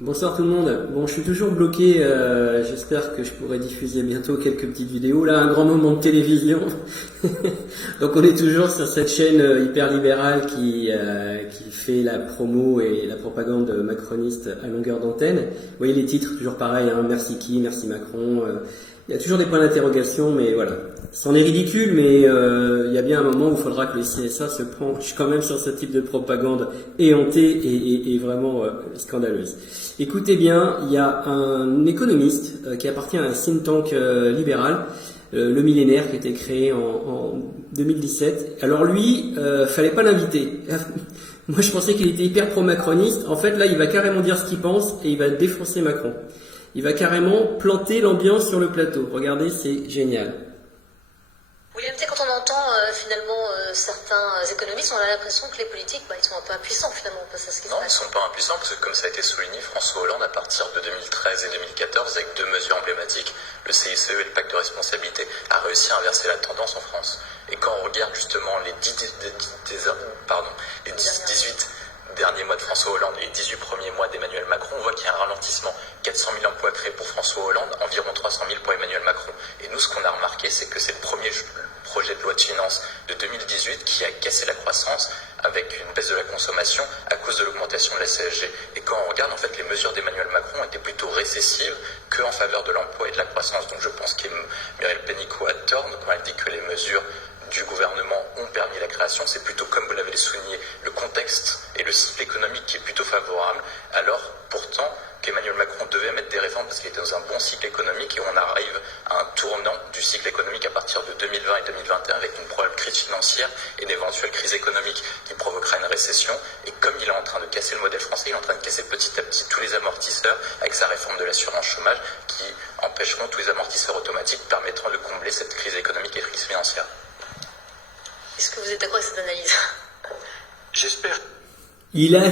Bonsoir tout le monde. Bon, je suis toujours bloqué. J'espère que je pourrai diffuser bientôt quelques petites vidéos. Là, un grand moment de télévision. Donc, on est toujours sur cette chaîne hyper libérale qui fait la promo et la propagande macroniste à longueur d'antenne. Vous voyez les titres, toujours pareil. Hein, merci qui, merci Macron. Il y a toujours des points d'interrogation, mais voilà. C'en est ridicule, mais il y a bien un moment où il faudra que le CSA se penche quand même sur ce type de propagande éhontée et vraiment scandaleuse. Écoutez bien, il y a un économiste qui appartient à un think tank libéral, le Millénaire, qui a été créé en 2017. Alors lui, fallait pas l'inviter. Moi, je pensais qu'il était hyper pro-macroniste. En fait, là, il va carrément dire ce qu'il pense et il va défoncer Macron. Il va carrément planter l'ambiance sur le plateau. Regardez, c'est génial. William T, quand on entend finalement certains économistes, on a l'impression que les politiques, ils sont un peu impuissants finalement face à ce qui se passe. Non, ils ne sont pas impuissants parce que comme ça a été souligné, François Hollande, à partir de 2013 et 2014, avec deux mesures emblématiques, le CICE et le pacte de responsabilité, a réussi à inverser la tendance en France. Et quand on regarde justement les 18 derniers mois de François Hollande et les 18 premiers mois d'Emmanuel Macron, on voit qu'il y a un ralentissement. 400 000 emplois créés pour François Hollande, environ 300 000 pour Emmanuel Macron. Et nous, ce qu'on a remarqué, c'est que c'est le premier projet de loi de finances de 2018 qui a cassé la croissance avec une baisse de la consommation à cause de l'augmentation de la CSG. Et quand on regarde, en fait, les mesures d'Emmanuel Macron étaient plutôt récessives qu'en faveur de l'emploi et de la croissance. Donc je pense que Muriel Pénicaud a tort quand elle dit que les mesures du gouvernement ont permis la création, c'est plutôt, comme vous l'avez souligné, le contexte et le cycle économique qui est plutôt favorable, alors pourtant qu'Emmanuel Macron devait mettre des réformes parce qu'il était dans un bon cycle économique et on arrive à un tournant du cycle économique à partir de 2020 et 2021 avec une probable crise financière et une éventuelle crise économique qui provoquera une récession. Et comme il est en train de casser le modèle français, il est en train de casser petit à petit tous les amortisseurs avec sa réforme de l'assurance chômage qui empêcheront tous les amortisseurs automatiques permettront de combler cette crise économique et crise financière. Est-ce que vous êtes d'accord avec cette analyse? J'espère. Il a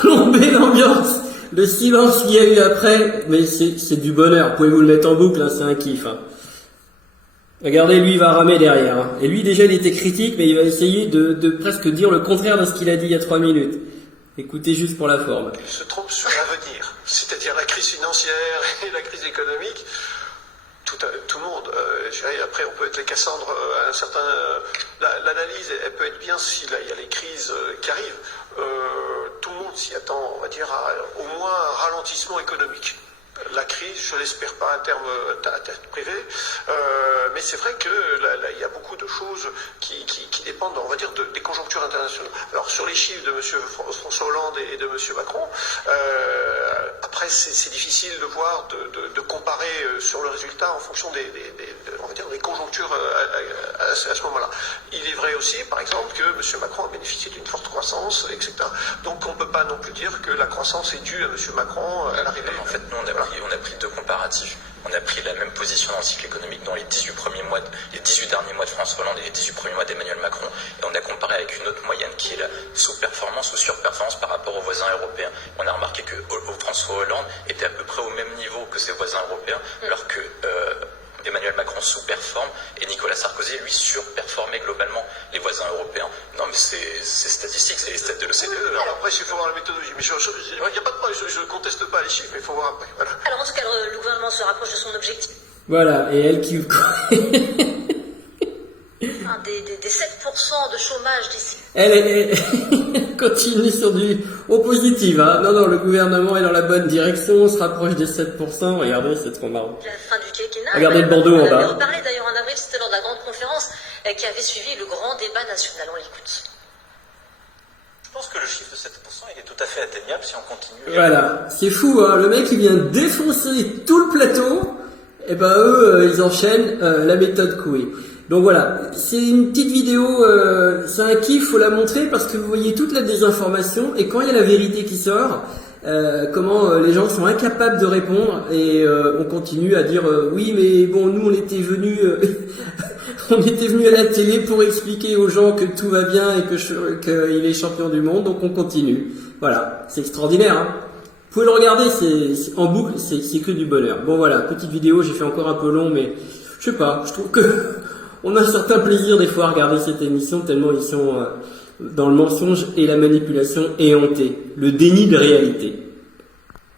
plombé l'ambiance. Le silence qu'il y a eu après, mais c'est du bonheur. Vous pouvez vous le mettre en boucle, hein, c'est un kiff. Hein. Regardez, lui, il va ramer derrière. Hein. Et lui, déjà, il était critique, mais il va essayer de presque dire le contraire de ce qu'il a dit il y a 3 minutes. Écoutez juste pour la forme. Il se trompe sur l'avenir, c'est-à-dire la crise financière et la crise économique. Tout le monde, après on peut être les Cassandres à un certain... L'analyse, elle peut être bien s'il y a les crises qui arrivent. Tout le monde s'y attend, on va dire, à au moins un ralentissement économique. La crise, je l'espère pas à terme privé, mais c'est vrai que il y a beaucoup de choses qui dépendent, on va dire, des conjonctures internationales. Alors sur les chiffres de M. François Hollande et de M. Macron, après c'est difficile de voir, de comparer sur le résultat en fonction on va dire, des conjonctures à ce moment-là. Il est vrai aussi, par exemple, que M. Macron a bénéficié d'une forte croissance, etc. Donc on ne peut pas non plus dire que la croissance est due à M. Macron à l'arrivée. En fait, nous, on a pris deux comparatifs. On a pris la même position dans le cycle économique dans les 18 derniers mois de François Hollande et les 18 premiers mois d'Emmanuel Macron. Et on a comparé avec une autre moyenne qui est la sous-performance ou surperformance par rapport aux voisins européens. On a remarqué que François Hollande était à peu près au même niveau que ses voisins européens, alors que Emmanuel Macron sous-performe et Nicolas Sarkozy, lui, surperformait globalement les voisins européens. Non, mais c'est statistique, c'est les stats de l'OCDE. Alors après, il faut voir la méthodologie. Mais il n'y a pas de problème, je ne conteste pas les chiffres, mais il faut voir après. Voilà. Alors en tout cas, le gouvernement se rapproche de son objectif. Voilà, et elle qui... Des 7% de chômage d'ici. Elle continue sur du positif. Hein. Non, le gouvernement est dans la bonne direction, on se rapproche des 7%. Regardez, c'est trop marrant. La fin du quinquennat. Regardez le bandeau en bas. On avait reparlé d'ailleurs en avril, c'était lors de la grande conférence qui avait suivi le grand débat national. On l'écoute. Je pense que le chiffre de 7%, il est tout à fait atteignable si on continue. Voilà, c'est fou, hein. Le mec il vient défoncer tout le plateau, et ben eux, ils enchaînent la méthode Coué. Donc voilà, c'est une petite vidéo, c'est un kiff, faut la montrer parce que vous voyez toute la désinformation et quand il y a la vérité qui sort, comment les gens sont incapables de répondre et on continue à dire oui mais bon nous on était venus à la télé pour expliquer aux gens que tout va bien et qu'il est champion du monde donc on continue. Voilà, c'est extraordinaire. Hein. Vous pouvez le regarder, c'est en boucle, c'est que du bonheur. Bon voilà, petite vidéo, j'ai fait encore un peu long mais je sais pas, je trouve que on a un certain plaisir des fois à regarder cette émission tellement ils sont dans le mensonge et la manipulation éhontée, le déni de réalité.